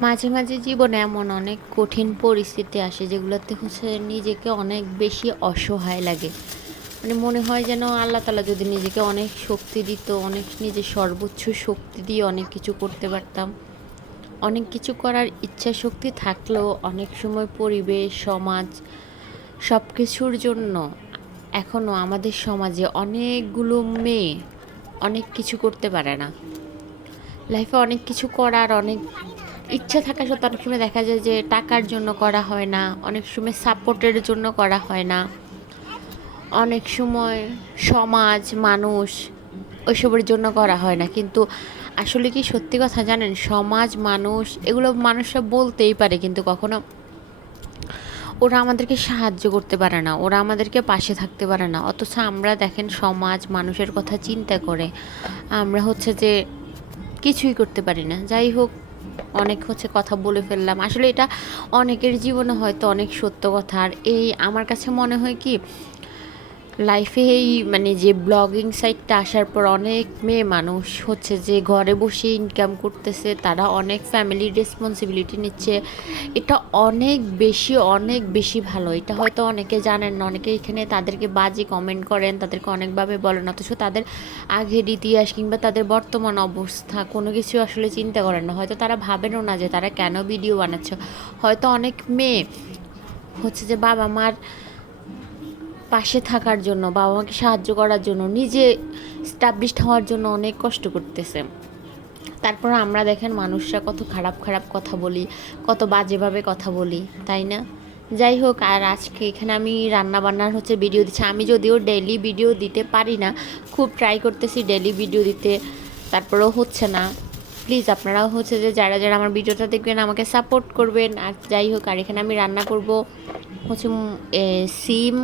মাঝে মাঝে জীবনে এমন অনেক কঠিন পরিস্থিতি আসে যেগুলোতে হচ্ছে নিজেকে অনেক বেশি অসহায় লাগে। মানে মনে হয় যেন আল্লাহ তালা যদি নিজেকে অনেক শক্তি দিত, অনেক নিজের সর্বোচ্চ শক্তি দিয়ে অনেক কিছু করতে পারতাম। অনেক কিছু করার ইচ্ছা শক্তি থাকলেও অনেক সময় পরিবেশ, সমাজ সব কিছুর জন্য এখনও আমাদের সমাজে অনেকগুলো মেয়ে অনেক কিছু করতে পারে না। লাইফে অনেক কিছু করার, অনেক ইচ্ছা থাকা সত্ত্বেও অনেক সময় দেখা যায় যে টাকার জন্য করা হয় না, অনেক সময় সাপোর্টের জন্য করা হয় না। অনেক সময় সমাজ, মানুষ ওইসবের জন্য করা হয় না। কিন্তু আসলে কি সত্যি কথা জানেন? সমাজ, মানুষ, এগুলো মানুষরা বলতেই পারে, কিন্তু কখনো ওরা আমাদেরকে সাহায্য করতে পারে না, ওরা আমাদেরকে পাশে থাকতে পারে না। অথচ আমরা দেখেন সমাজ, মানুষের কথা চিন্তা করে আমরা হচ্ছে যে কিছুই করতে পারি না। যাই হোক অনেক হচ্ছে কথা বলে ফেললাম। আসলে এটা অনেকের জীবনে হয়তো অনেক সত্য কথা। আর এই আমার কাছে মনে হয় কি লাইফে এই মানে যে ব্লগিং সাইটটা আসার পর অনেক মেয়ে মানুষ হচ্ছে যে ঘরে বসে ইনকাম করতেছে, তারা অনেক ফ্যামিলির রেসপন্সিবিলিটি নিচ্ছে। এটা অনেক বেশি অনেক বেশি ভালো। এটা হয়তো অনেকে জানেন না, অনেকে এখানে তাদেরকে বাজে কমেন্ট করেন, তাদেরকে অনেকভাবে বলেন, অথচ তাদের আগের ইতিহাস কিংবা তাদের বর্তমান অবস্থা কোনো কিছু আসলে চিন্তা করেন না। হয়তো তারা ভাবেনও না যে তারা কেন ভিডিও বানাচ্ছে। হয়তো অনেক মেয়ে হচ্ছে যে বাবা মার পাশে থাকার জন্য বাবা মাকে সাহায্য করার জন্য, নিজে স্টাবলিশড হওয়ার জন্য অনেক কষ্ট করতেছে। তারপর আমরা দেখেন মানুষরা কত খারাপ খারাপ কথা বলি, কত বাজেভাবে কথা বলি, তাই না? যাই হোক, আর আজকে এখানে আমি রান্না বান্নার হচ্ছে ভিডিও দিচ্ছি। আমি যদিও ডেলি ভিডিও দিতে পারি না, খুব ট্রাই করতেছি ডেলি ভিডিও দিতে, তারপরেও হচ্ছে না। প্লিজ আপনারাও হচ্ছে যে যারা যারা আমার ভিডিওটা দেখবেন, আমাকে সাপোর্ট করবেন। আর যাই হোক, আর এখানে আমি রান্না করব হচ্ছে সিম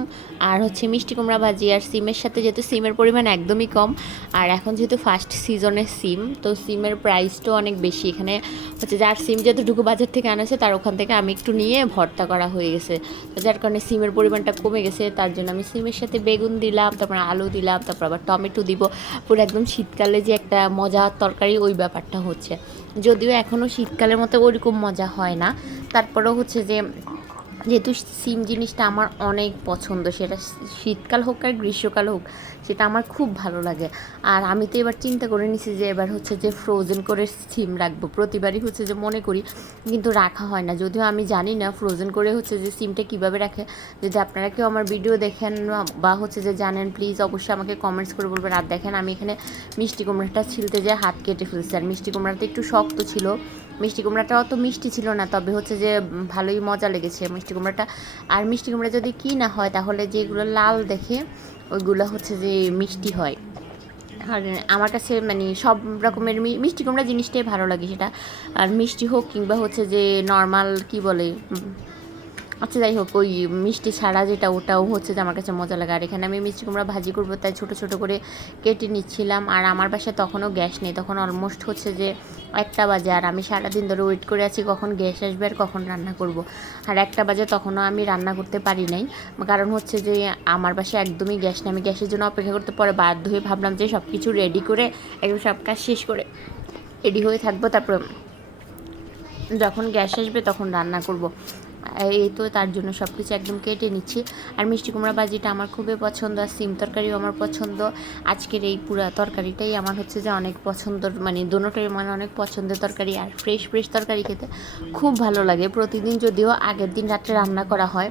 আর হচ্ছে মিষ্টি কুমড়া ভাজি। আর সিমের সাথে যেহেতু সিমের পরিমাণ একদমই কম, আর এখন যেহেতু ফার্স্ট সিজনের সিম, তো সিমের প্রাইসটাও অনেক বেশি। এখানে হচ্ছে যার সিম যতটুকু বাজার থেকে আনেছে, তার ওখান থেকে আমি একটু নিয়ে ভর্তা করা হয়ে গেছে। যার কারণে সিমের পরিমাণটা কমে গেছে, তার জন্য আমি সিমের সাথে বেগুন দিলাম, তারপর আলু দিলাম, তারপর আবার টমেটো দিব। পুরো একদম শীতকালে যে একটা মজা তরকারি, ওই ব্যাপারটা হচ্ছে। যদিও এখনও শীতকালের মতো ওরকম মজা হয় না। তারপরেও হচ্ছে যে যেহেতু সিম জিনিসটা আমার অনেক পছন্দ, সেটা শীতকাল হোক আর গ্রীষ্মকাল হোক, সেটা আমার খুব ভালো লাগে। আর আমি তো এবার চিন্তা করে নিছি যে এবার হচ্ছে যে ফ্রোজেন করে সিম রাখব। প্রতিবারই হচ্ছে যে মনে করি, কিন্তু রাখা হয় না। যদিও আমি জানি না ফ্রোজেন করে হচ্ছে যে সিমটা কীভাবে রাখে। যদি আপনারা কেউ আমার ভিডিও দেখেন বা হচ্ছে যে জানেন প্লিজ অবশ্যই আমাকে কমেন্টস করে বলবেন। আর দেখেন, আমি এখানে মিষ্টি কুমড়াটা ছিলতে যে হাত কেটে ফেলছি। আর মিষ্টি কুমড়াটা একটু শক্ত ছিল। মিষ্টি কুমড়াটা অত মিষ্টি ছিল না, তবে হচ্ছে যে ভালোই মজা লেগেছে। মিষ্টি কুমড়াটা। আর মিষ্টি কুমড়া যদি কিনা হয়, তাহলে যেগুলো লাল দেখে, ওইগুলো হচ্ছে যে মিষ্টি হয়। আর আমার কাছে মানে সব রকমের মিষ্টি কুমড়া জিনিসটাই ভালো লাগে সেটা। আর মিষ্টি হোক কিংবা হচ্ছে যে নর্মাল কি বলে আচ্ছা যাই হোক, ওই মিষ্টি ছাড়া যেটা, ওটাও হচ্ছে যে আমার কাছে মজা লাগে। আর এখানে আমি মিষ্টি কুমড়া ভাজি করব, তাই ছোটো ছোটো করে কেটে নিচ্ছিলাম। আর আমার বাসায় তখনও গ্যাস নেই, তখন অলমোস্ট হচ্ছে যে একটা বাজে। আর আমি সারাদিন ধরে ওয়েট করে আছি, কখন গ্যাস আসবে আর কখন রান্না করব। আর একটা বাজে তখনও আমি রান্না করতে পারি নাই। কারণ হচ্ছে যে আমার বাসায় একদমই গ্যাস নেই। আমি গ্যাসের জন্য অপেক্ষা করতে পরে বাধ্য হয়ে ভাবলাম যে সব কিছু রেডি করে একদম সব কাজ শেষ করে রেডি হয়ে থাকব। তারপর যখন গ্যাস আসবে তখন রান্না করব। এই তো তার জন্য সব কিছু একদম কেটে নিচ্ছি। আর মিষ্টি কুমড়া ভাজিটা আমার খুবই পছন্দ আর সিম তরকারিও আমার পছন্দ। আজকের এই পুরো তরকারিটাই আমার হচ্ছে যে অনেক পছন্দ মানে দুটোটাই মানে অনেক পছন্দের তরকারি আর ফ্রেশ ফ্রেশ তরকারি খেতে খুব ভালো লাগে। প্রতিদিন যদিও আগের দিন রাত্রে রান্না করা হয়।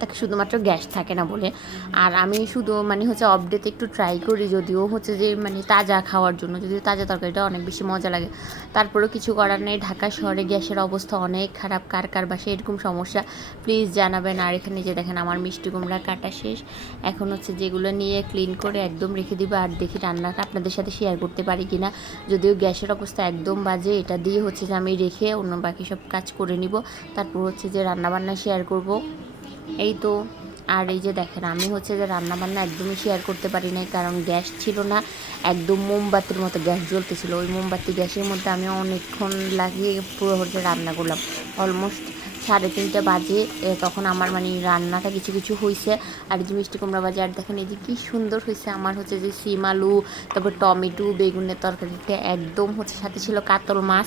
তাকে শুধুমাত্র গ্যাস থাকে না বলে। আর আমি শুধু মানে হচ্ছে আপডেট একটু ট্রাই করি যদিও হচ্ছে যে মানে তাজা খাওয়ার জন্য, যদিও তাজা তরকারিটা অনেক বেশি মজা লাগে। তারপরেও কিছু করার নেই, ঢাকা শহরে গ্যাসের অবস্থা অনেক খারাপ, কার কার বাসায় এরকম সমস্যা? প্লিজ জানাবেন। আর এখানে যে দেখেন আমার মিষ্টি কুমড়া কাটা শেষ। এখন হচ্ছে যেগুলো নিয়ে ক্লিন করে একদম রেখে দিবে আর দেখি রান্নাটা আপনাদের সাথে শেয়ার করতে পারি কি না যদিও গ্যাসের অবস্থা একদম বাজে, এটা দিয়ে হচ্ছে যে আমি রেখে অন্য বাকি সব কাজ করে নিব। তারপর হচ্ছে যে রান্নাবান্না শেয়ার করব। এই তো, আর এই যে দেখেন, আমি হচ্ছে যে রান্নাবান্না একদমই শেয়ার করতে পারি নাই, কারণ গ্যাস ছিল না, একদম মোমবাতির মতো গ্যাস জ্বলতেছিল। ওই মোমবাতি গ্যাসের মধ্যে আমি অনেকক্ষণ লাগিয়ে পুরো হচ্ছে রান্না করলাম। অলমোস্ট সাড়ে তিনটে বাজে তখন আমার মানে রান্নাটা কিছু কিছু হয়েছে আর যে মিষ্টি কুমড়া বাজে আর দেখেন এই যে কী সুন্দর হয়েছে আমার হচ্ছে যে সিম আলু, তারপর টমেটো, বেগুনের তরকারিতে একদম হচ্ছে সাথে ছিল কাতল মাছ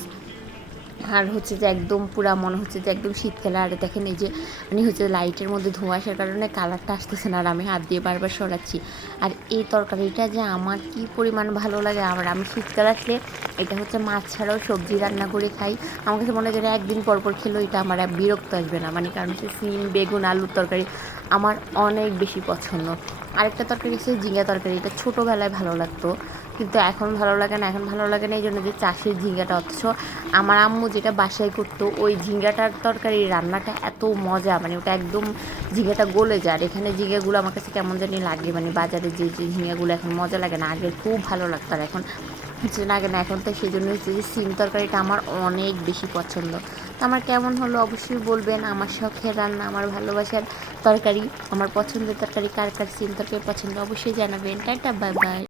আর হচ্ছে যে একদম পুরা মনে হচ্ছে যে একদম শীতকালে আর দেখেন এই যে মানে হচ্ছে লাইটের মধ্যে ধোঁয়া আসার কারণে কালারটা আসতেছে না আর আমি হাত দিয়ে বারবার সরাচ্ছি। আর এই তরকারিটা যে আমার কি পরিমাণ ভালো লাগে, আবার আমি শীতকাল আসলে এটা হচ্ছে মাছ ছাড়াও সবজি রান্না করে খাই। আমার কাছে মনে হয় যেন একদিন পর পর খেলেও এটা আমার বিরক্ত আসবে না। মানে কারণ হচ্ছে সিম, বেগুন, আলুর তরকারি আমার অনেক বেশি পছন্দ। আরেকটা তরকারি হচ্ছে ঝিঙ্গা তরকারি। এটা ছোটোবেলায় ভালো লাগতো। কিন্তু এখন ভালো লাগে না। এখন ভালো লাগে না এই জন্য যে চাষের ঝিঙ্গাটা। অথচ আমার আম্মু যেটা বাসায় করতো, ওই ঝিঙ্গাটার তরকারি রান্নাটা এত মজা। মানে ওটা একদম ঝিঙ্গাটা গলে যায়। আর এখানে ঝিঙ্গাগুলো আমার কাছে কেমন জানি লাগে। মানে বাজারে যে যে ঝিঙ্গাগুলো এখন মজা লাগে না। আগে খুব ভালো লাগতো। আর এখন হচ্ছে লাগে না এখন, তো সেই জন্য হচ্ছে যে সিম তরকারিটা আমার অনেক বেশি পছন্দ। তো আমার কেমন হলো অবশ্যই বলবেন। আমার শখের রান্না, আমার ভালোবাসার তরকারি, আমার পছন্দের তরকারি, কার কার সিম তরকারি পছন্দ অবশ্যই জানাবেন। Tata bye bye